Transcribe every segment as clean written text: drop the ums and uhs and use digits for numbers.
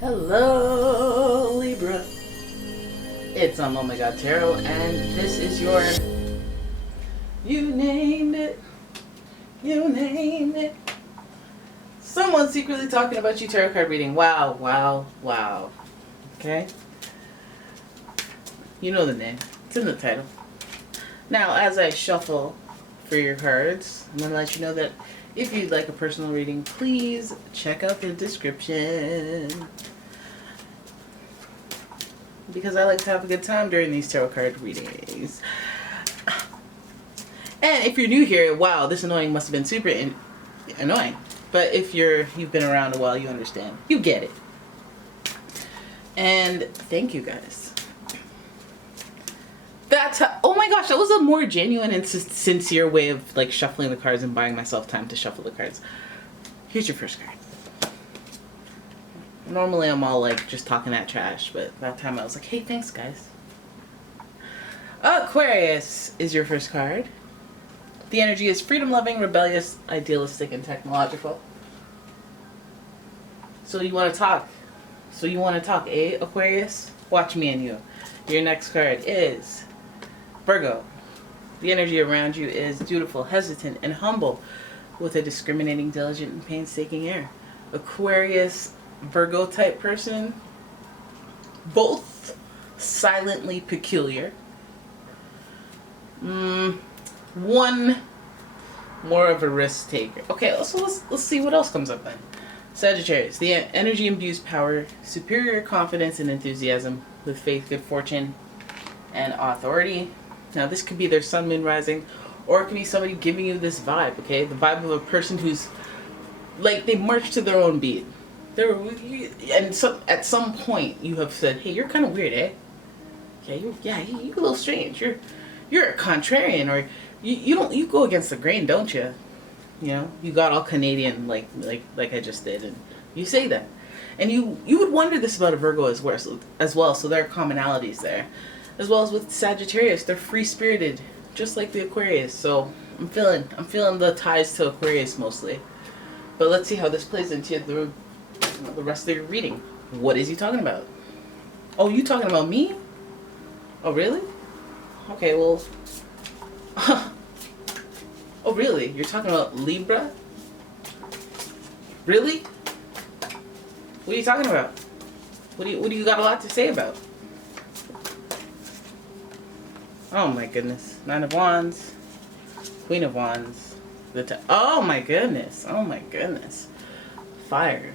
Hello, Libra. It's umomgtarot, and this is your you named it. You named it. Someone secretly talking about you tarot card reading. Wow, wow, wow. Okay? You know the name. It's in the title. Now, as I shuffle for your cards, I'm going to let you know that if you'd like a personal reading, please check out the description. Because I like to have a good time during these tarot card readings. And if you're new here, wow, this annoying must have been super annoying. But if you've been around a while, you understand. You get it. And thank you guys. Oh my gosh, that was a more genuine and sincere way of like shuffling the cards and buying myself time to shuffle the cards. Here's your first card. Normally I'm all like just talking that trash, but that time I was like, hey, thanks guys. Aquarius is your first card. The energy is freedom-loving, rebellious, idealistic, and technological. So you want to talk. Eh, Aquarius? Watch me and you. Your next card is Virgo. The energy around you is dutiful, hesitant, and humble, with a discriminating, diligent, and painstaking air. Aquarius, Virgo type person, both silently peculiar. One more of a risk taker. Okay, so let's see what else comes up then. Sagittarius. The energy imbues power, superior confidence and enthusiasm, with faith, good fortune, and authority. Now this could be their sun, moon, rising, or it could be somebody giving you this vibe, okay? The vibe of a person who's, like, they march to their own beat. At some point you have said, hey, you're kind of weird, eh? Okay, you're a little strange. You're a contrarian, or you go against the grain, don't you? You know, you got all Canadian like I just did, and you say that, and you would wonder this about a Virgo as well. So there are commonalities there, as well as with Sagittarius. They're free spirited, just like the Aquarius. So I'm feeling the ties to Aquarius mostly. But let's see how this plays into the rest of your reading. What is he talking about? Oh, you talking about me? Oh, really? Okay, well. Oh, really? You're talking about Libra? Really? What are you talking about? What do you got a lot to say about? Oh my goodness. Nine of Wands. Queen of Wands. Oh my goodness. Oh my goodness. Fire.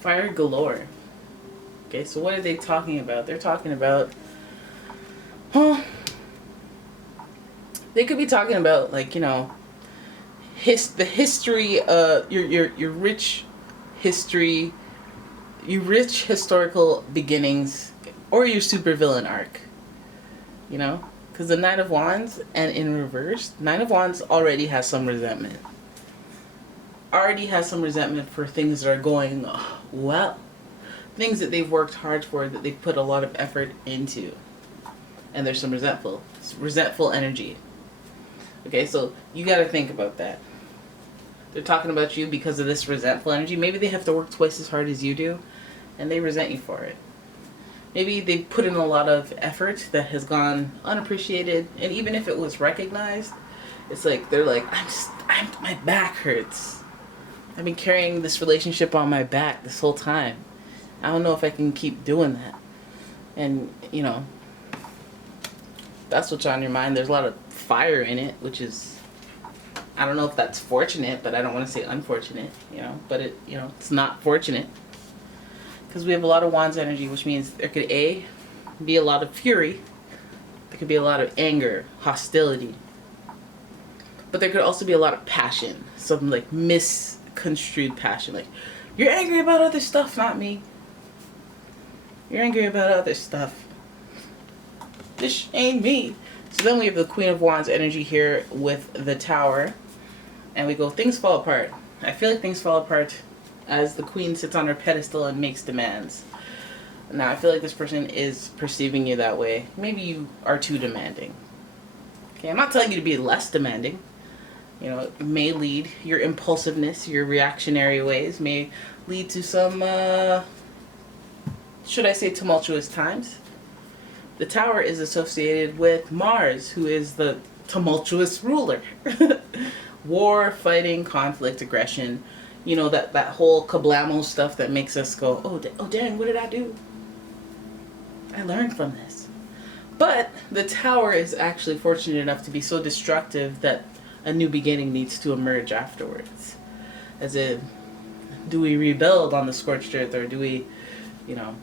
Fire galore. Okay, so what are they talking about? They're talking about... They could be talking about, like, you know, the history, your rich history, your rich historical beginnings, or your supervillain arc. You know, because the Nine of Wands, and in reverse, Nine of Wands already has some resentment. Already has some resentment for things that are going well, things that they've worked hard for, that they've put a lot of effort into, and there's some resentful energy. Okay, so you got to think about that. They're talking about you because of this resentful energy. Maybe they have to work twice as hard as you do, and they resent you for it. Maybe they put in a lot of effort that has gone unappreciated, and even if it was recognized, it's like they're like, my back hurts. I've been carrying this relationship on my back this whole time. I don't know if I can keep doing that. And, you know, that's what's on your mind. There's a lot of fire in it, which is, I don't know if that's fortunate, but I don't want to say unfortunate, you know, but it's not fortunate, because we have a lot of Wands energy, which means there could be a lot of fury, there could be a lot of anger, hostility, but there could also be a lot of passion, some like misconstrued passion, like, you're angry about other stuff, not me. You're angry about other stuff. This ain't me. So then we have the Queen of Wands energy here with the Tower. And we go, things fall apart. I feel like things fall apart as the Queen sits on her pedestal and makes demands. Now, I feel like this person is perceiving you that way. Maybe you are too demanding. Okay, I'm not telling you to be less demanding. You know, it may lead, your impulsiveness, your reactionary ways may lead to some should I say tumultuous times. The Tower is associated with Mars, who is the tumultuous ruler. War, fighting, conflict, aggression. You know, that whole kablamo stuff that makes us go, oh dang, what did I do? I learned from this. But the Tower is actually fortunate enough to be so destructive that a new beginning needs to emerge afterwards. As in, do we rebuild on the scorched earth, or do we, you know,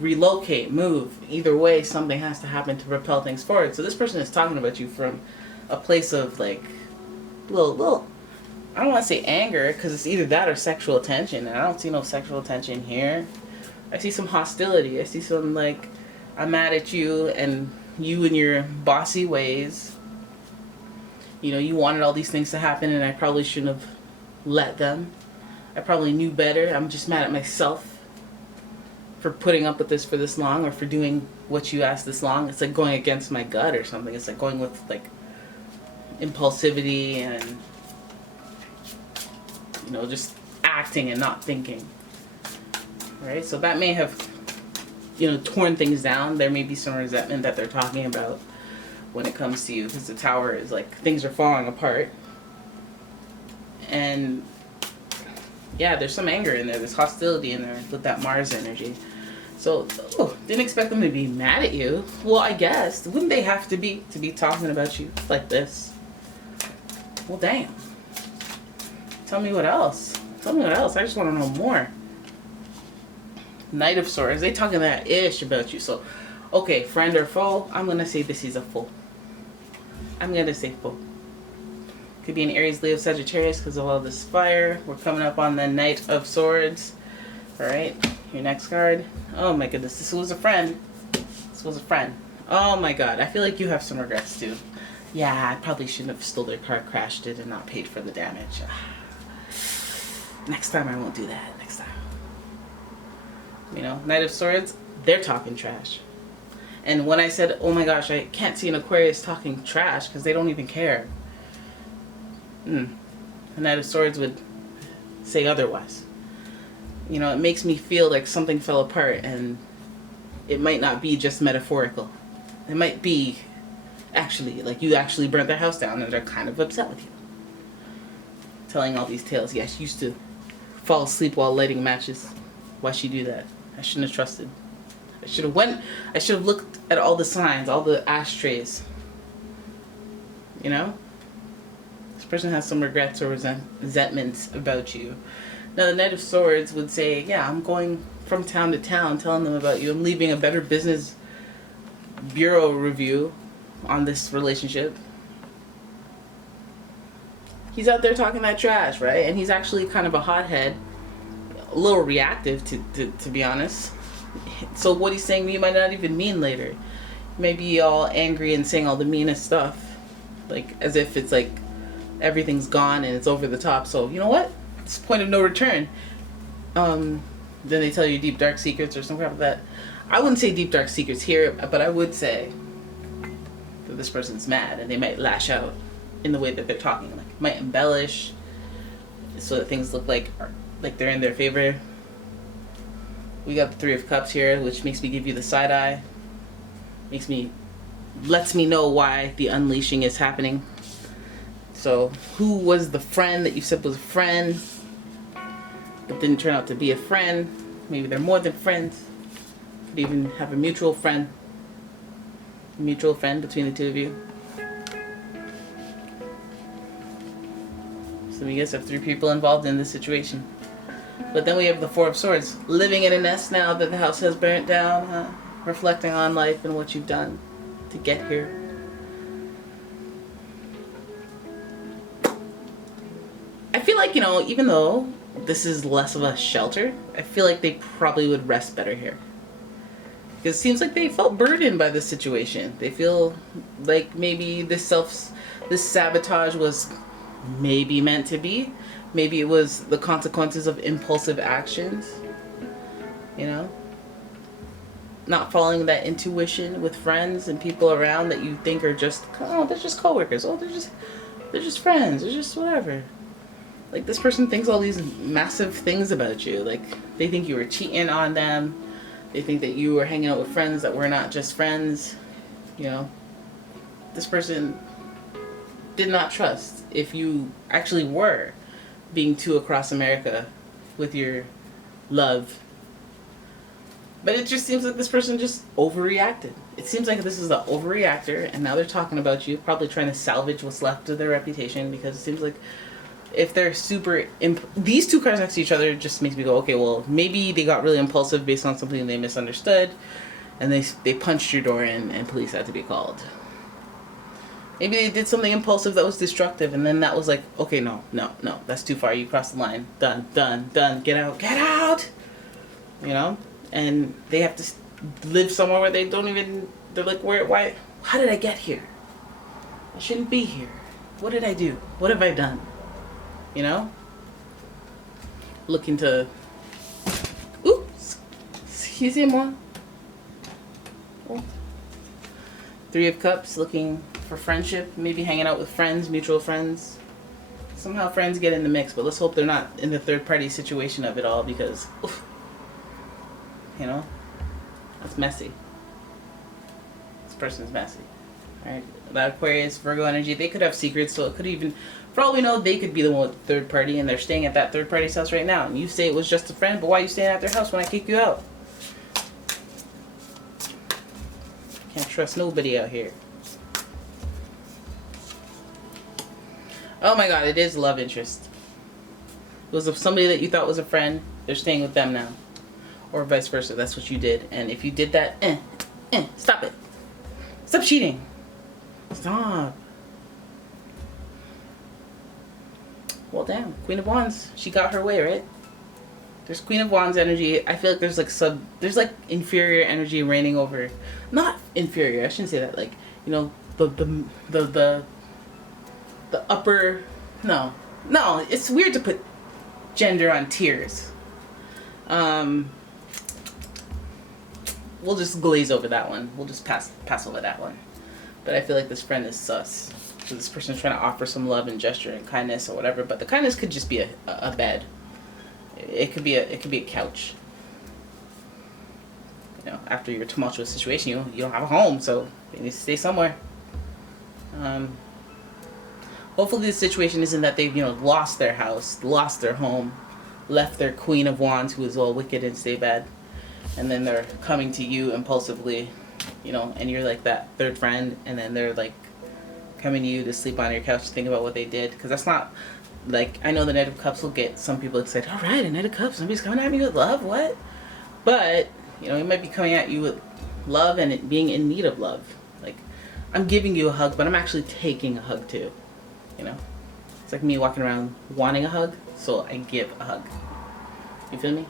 relocate, move? Either way, something has to happen to propel things forward. So this person is talking about you from a place of like little I don't want to say anger, because it's either that or sexual attention, and I don't see no sexual attention here. I see some hostility. I see some like, I'm mad at you and you and your bossy ways. You know, you wanted all these things to happen and I probably shouldn't have let them. I probably knew better. I'm just mad at myself for putting up with this for this long, or for doing what you asked this long. It's like going against my gut or something. It's like going with like impulsivity and, you know, just acting and not thinking. Right? So that may have, you know, torn things down. There may be some resentment that they're talking about when it comes to you, because the Tower is like, things are falling apart. And yeah, there's some anger in there. There's hostility in there with that Mars energy. So, didn't expect them to be mad at you. Well, I guess, wouldn't they have to be talking about you like this? Well, damn. Tell me what else. Tell me what else. I just want to know more. Knight of Swords. They talking that ish about you. So, okay, friend or foe? I'm going to say this is a foe. I'm going to say foe. Could be an Aries, Leo, Sagittarius because of all this fire. We're coming up on the Knight of Swords. Alright, your next card. Oh my goodness, this was a friend. This was a friend. Oh my god, I feel like you have some regrets too. Yeah, I probably shouldn't have stole their car, crashed it, and not paid for the damage. Next time I won't do that. Next time. You know, Knight of Swords, they're talking trash. And when I said, oh my gosh, I can't see an Aquarius talking trash because they don't even care. A Knight of Swords would say otherwise. You know, it makes me feel like something fell apart, and it might not be just metaphorical. It might be actually, like you actually burnt their house down and they're kind of upset with you. Telling all these tales. Yeah, she used to fall asleep while lighting matches. Why'd she do that? I shouldn't have trusted. I should have looked at all the signs, all the ashtrays. You know? This person has some regrets or resentments about you. Now, the Knight of Swords would say, yeah, I'm going from town to town telling them about you. I'm leaving a Better Business Bureau review on this relationship. He's out there talking that trash, right? And he's actually kind of a hothead, a little reactive, to be honest. So what he's saying to you might not even mean later. He may be all angry and saying all the meanest stuff, like as if it's like everything's gone and it's over the top. So you know what? It's a point of no return. Then they tell you deep dark secrets or something like that. I wouldn't say deep dark secrets here, but I would say that this person's mad and they might lash out in the way that they're talking. Like might embellish so that things look like they're in their favor. We got the Three of Cups here, which makes me give you the side eye. Lets me know why the unleashing is happening. So, who was the friend that you said was a friend, but didn't turn out to be a friend? Maybe they're more than friends. Could even have a mutual friend. A mutual friend between the two of you. So we guess have 3 people involved in this situation. But then we have the Four of Swords, living in a nest now that the house has burnt down, reflecting on life and what you've done to get here. I feel like, you know, even though this is less of a shelter, I feel like they probably would rest better here. Because it seems like they felt burdened by this situation. They feel like maybe this sabotage was maybe meant to be. Maybe it was the consequences of impulsive actions. You know? Not following that intuition with friends and people around that you think are just, oh, they're just coworkers. Oh, they're just friends. They're just whatever. Like, this person thinks all these massive things about you. Like, they think you were cheating on them. They think that you are hanging out with friends that were not just friends. You know, this person did not trust if you actually were being two across America with your love. But it just seems like this person just overreacted. It seems like this is the overreactor, and now they're talking about you, probably trying to salvage what's left of their reputation, because it seems like if they're super... these two cards next to each other just makes me go, okay, well, maybe they got really impulsive based on something they misunderstood, and they punched your door in, and police had to be called. Maybe they did something impulsive that was destructive, and then that was like, okay, no, that's too far. You crossed the line. Done. Get out. You know? And they have to live somewhere where they don't even... They're like, why? How did I get here? I shouldn't be here. What did I do? What have I done? You know? Looking to... Oops. Excusez-moi. Oh. Three of Cups, looking for friendship, maybe hanging out with friends, mutual friends. Somehow friends get in the mix, but let's hope they're not in the third party situation of it all, because, oof, you know, that's messy. This person's messy. Alright, that Aquarius, Virgo energy, they could have secrets, so it could even, for all we know, they could be the one with the third party, and they're staying at that third party's house right now. And you say it was just a friend, but why are you staying at their house when I kick you out? Can't trust nobody out here. Oh my god, it is love interest. It was somebody that you thought was a friend. They're staying with them now. Or vice versa. That's what you did. And if you did that, stop it. Stop cheating. Stop. Well, damn. Queen of Wands. She got her way, right? There's Queen of Wands energy. I feel like there's like inferior energy reigning over. Not inferior. I shouldn't say that. Like, you know, the upper... No, it's weird to put gender on tiers. We'll just glaze over that one. We'll just pass over that one. But I feel like this friend is sus. So this person's trying to offer some love and gesture and kindness or whatever. But the kindness could just be a bed. It could be a couch. You know, after your tumultuous situation, you don't have a home, so you need to stay somewhere. Hopefully the situation isn't that they've, you know, lost their house, lost their home, left their Queen of Wands, who is all wicked and stay bad, and then they're coming to you impulsively, you know, and you're like that third friend, and then they're like coming to you to sleep on your couch to think about what they did, because that's not, like, I know the Knight of Cups will get some people excited. All right, a Knight of Cups, somebody's coming at me with love, what? But, you know, he might be coming at you with love and it being in need of love. Like, I'm giving you a hug, but I'm actually taking a hug too. You know, it's like me walking around wanting a hug, so I give a hug. You feel me?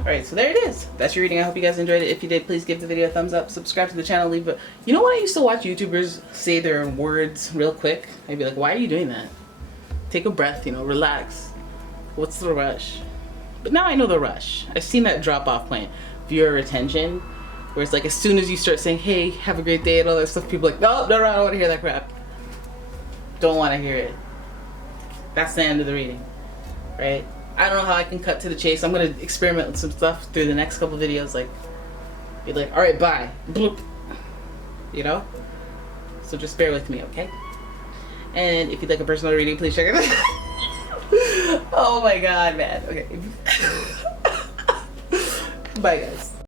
Alright, so there it is. That's your reading. I hope you guys enjoyed it. If you did, please give the video a thumbs up, subscribe to the channel, leave a... You know when I used to watch YouTubers say their words real quick? I'd be like, why are you doing that? Take a breath, you know, relax. What's the rush? But now I know the rush. I've seen that drop off point. Viewer retention, where it's like as soon as you start saying, hey, have a great day and all that stuff, people are like, no, I don't want to hear that crap. Don't want to hear it. That's the end of the reading, right? I don't know how I can cut to the chase. I'm going to experiment with some stuff through the next couple videos, like, be like, all right, bye. Bloop. You know? So just bear with me, okay? And if you'd like a personal reading, please check it out. Oh my god, man. Okay. Bye, guys.